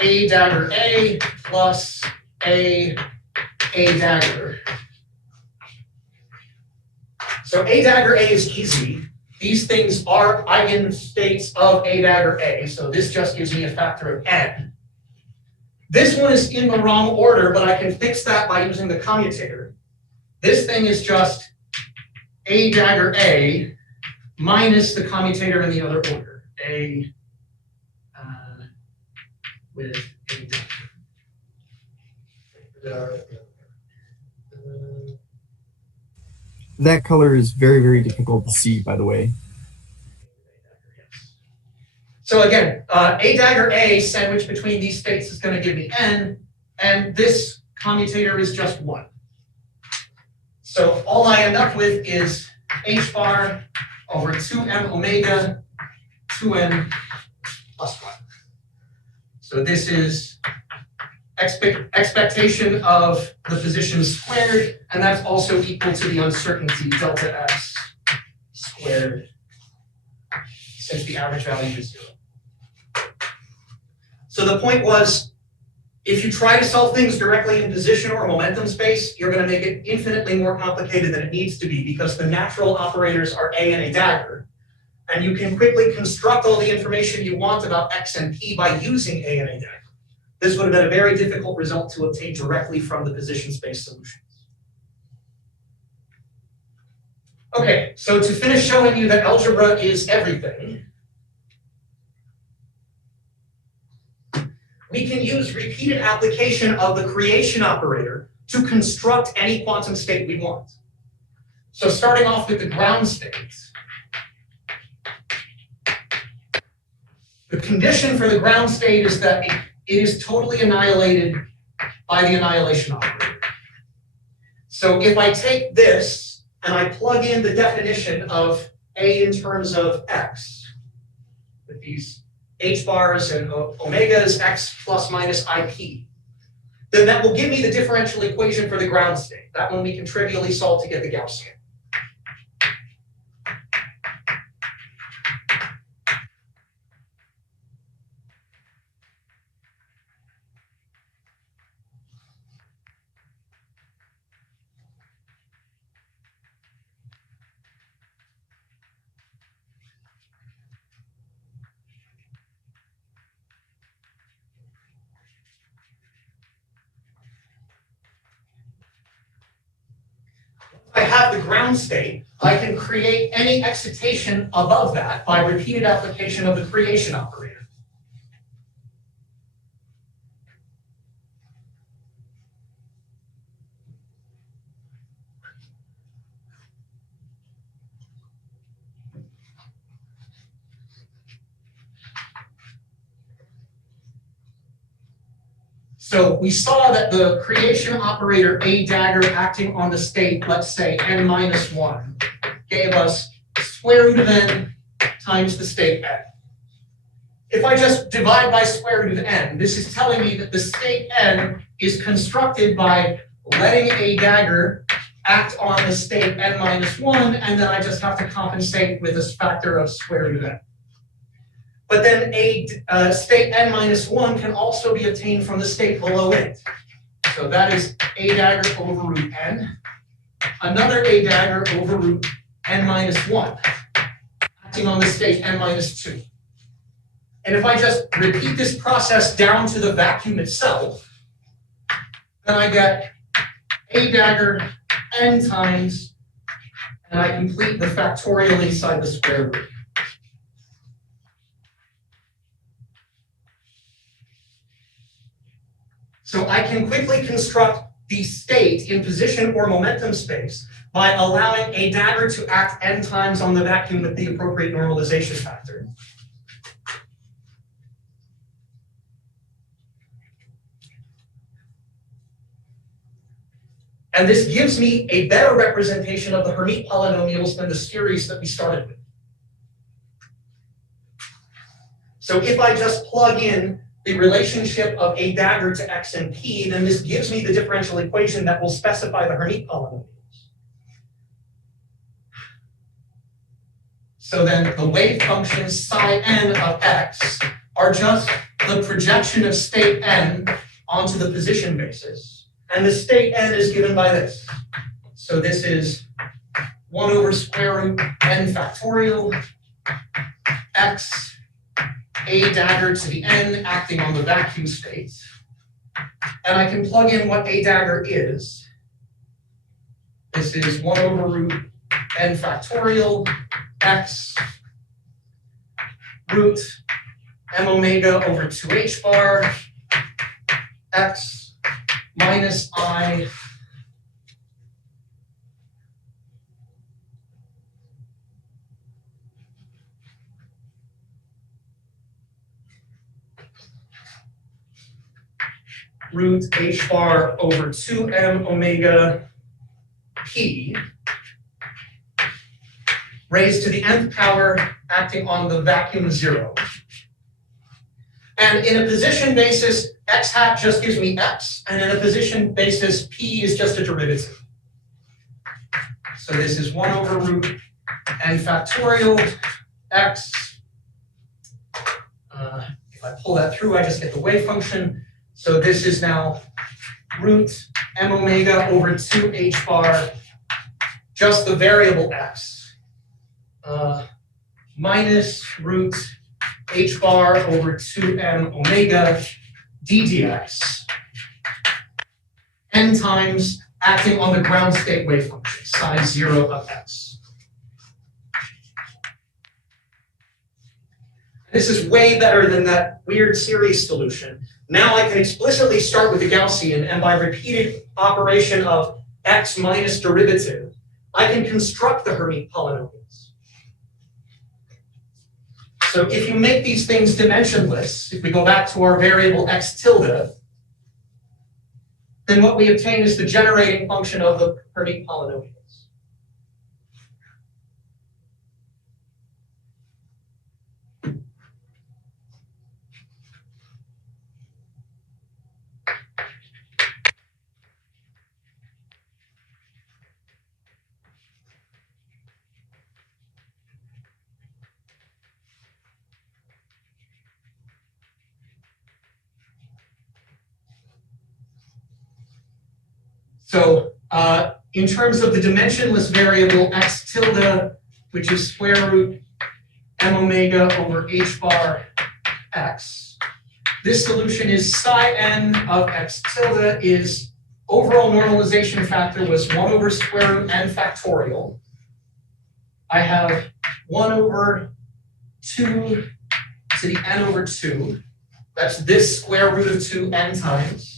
A dagger A plus A dagger. So A dagger A is easy. These things are eigenstates of A dagger A, so this just gives me a factor of n. This one is in the wrong order, but I can fix that by using the commutator. This thing is just A dagger A minus the commutator in the other order. A with A dagger. That color is very, very difficult to see, by the way. So again, A dagger A sandwiched between these states is going to give me n, and this commutator is just 1. So all I end up with is h bar over 2m omega 2n plus 1. So this is expectation of the position squared, and that's also equal to the uncertainty delta x squared, since the average value is 0. So the point was, if you try to solve things directly in position or momentum space, you're going to make it infinitely more complicated than it needs to be, because the natural operators are A and A dagger, and you can quickly construct all the information you want about x and p by using A and A dagger. This would have been a very difficult result to obtain directly from the position space solutions. Okay, so to finish showing you that algebra is everything, we can use repeated application of the creation operator to construct any quantum state we want. So starting off with the ground state, the condition for the ground state is that it is totally annihilated by the annihilation operator. So if I take this and I plug in the definition of A in terms of x, with these h bars and omegas x plus minus IP, then that will give me the differential equation for the ground state. That one we can trivially solve to get the Gaussian. I have the ground state, I can create any excitation above that by repeated application of the creation operator. So we saw that the creation operator A dagger acting on the state, let's say n minus 1, gave us square root of n times the state n. if I just divide by square root of n, this is telling me that the state n is constructed by letting a dagger act on the state n minus 1, and then I just have to compensate with this factor of square root of n. But then a state n minus 1 can also be obtained from the state below it. So that is a dagger over root n, another a dagger over root n minus 1, acting on the state n minus 2. And if I just repeat this process down to the vacuum itself, then I get a dagger n times, and I complete the factorial inside the square root. So I can quickly construct the state in position or momentum space by allowing a dagger to act n times on the vacuum with the appropriate normalization factor. And this gives me a better representation of the Hermite polynomials than the series that we started with. So if I just plug in the relationship of a dagger to x and p, then this gives me the differential equation that will specify the Hermite polynomials. So then the wave functions psi n of x are just the projection of state n onto the position basis. And the state n is given by this. So this is 1 over square root n factorial x a dagger to the n acting on the vacuum state. And I can plug in what a dagger is. This is 1 over root n factorial x root m omega over 2h bar x minus I root h bar over 2m omega p raised to the nth power acting on the vacuum 0. And in a position basis, x hat just gives me x, and in a position basis, p is just a derivative. So this is 1 over root n factorial x. If I pull that through, I just get the wave function. So this is now root m omega over 2h bar, just the variable x, minus root h bar over 2m omega d dx, n times acting on the ground state wave function, psi 0 of x. This is way better than that weird series solution. Now I can explicitly start with the Gaussian, and by repeated operation of x minus derivative, I can construct the Hermite polynomials. So if you make these things dimensionless, if we go back to our variable x tilde, then what we obtain is the generating function of the Hermite polynomials. So in terms of the dimensionless variable x tilde, which is square root m omega over h bar x, this solution is psi n of x tilde is overall normalization factor was 1 over square root n factorial. I have 1 over 2 to the n over 2. That's this square root of 2 n times.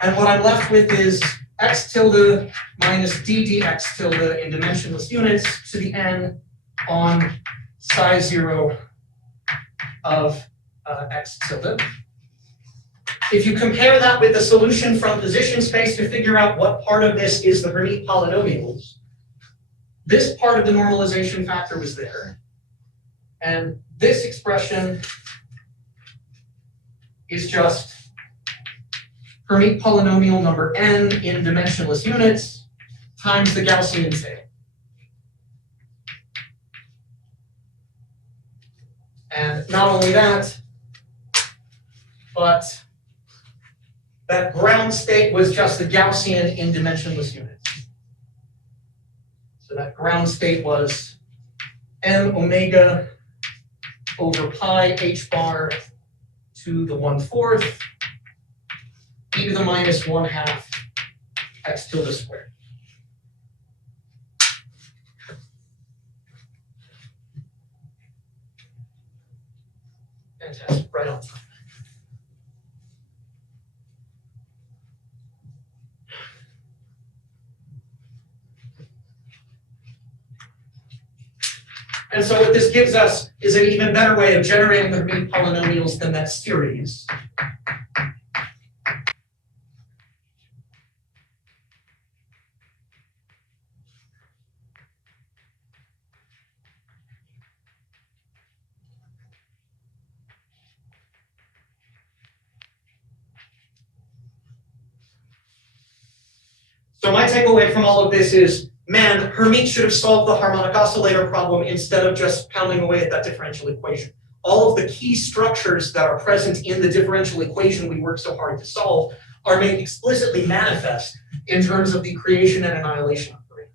And what I'm left with is x tilde minus d dx tilde in dimensionless units to the n on psi 0 of x tilde. If you compare that with the solution from position space to figure out what part of this is the Hermite polynomials, this part of the normalization factor was there, and this expression is just Hermite polynomial number n in dimensionless units times the Gaussian tail. And not only that, but that ground state was just the Gaussian in dimensionless units. So that ground state was m omega over pi h bar to the 1/4 e to the minus 1/2 x tilde squared. Fantastic, right on time. And so what this gives us is an even better way of generating the Hermite polynomials than that series. So my takeaway from all of this is, man, Hermite should have solved the harmonic oscillator problem instead of just pounding away at that differential equation. All of the key structures that are present in the differential equation we work so hard to solve are made explicitly manifest in terms of the creation and annihilation operator.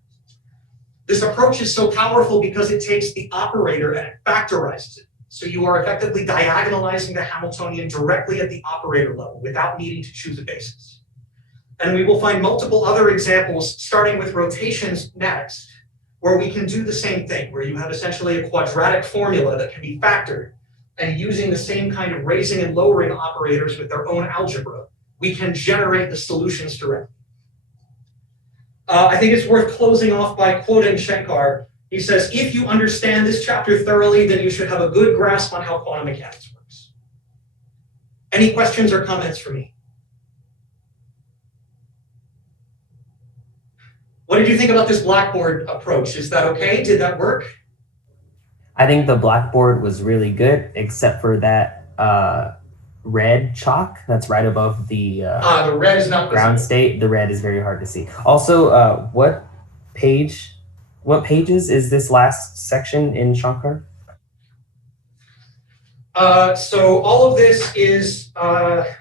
This approach is so powerful because it takes the operator and it factorizes it. So you are effectively diagonalizing the Hamiltonian directly at the operator level without needing to choose a basis. And we will find multiple other examples, starting with rotations next, where we can do the same thing, where you have essentially a quadratic formula that can be factored, and using the same kind of raising and lowering operators with their own algebra, we can generate the solutions directly. I think it's worth closing off by quoting Shankar. He says, if you understand this chapter thoroughly, then you should have a good grasp on how quantum mechanics works. Any questions or comments for me? What did you think about this Blackboard approach? Is that okay? Did that work? I think the Blackboard was really good, except for that red chalk that's right above the red is not ground visible. state. The red is very hard to see. Also, what pages is this last section in Shankar? So all of this is I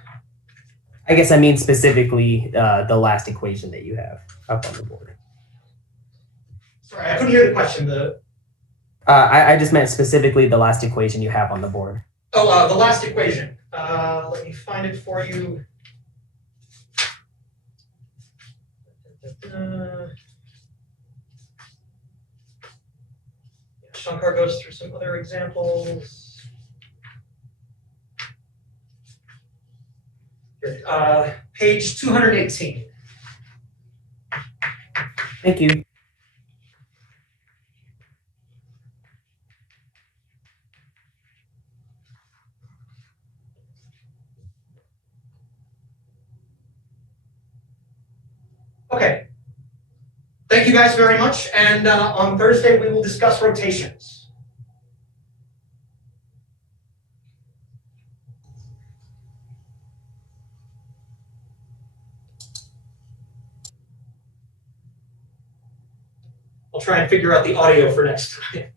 guess I mean specifically the last equation that you have up on the board. Sorry, I couldn't hear the question. I just meant specifically the last equation you have on the board. Oh, the last equation. Let me find it for you. Shankar goes through some other examples. Here, page 218. Thank you. Okay. Thank you guys very much. And on Thursday, we will discuss rotations. I'll try and figure out the audio for next time.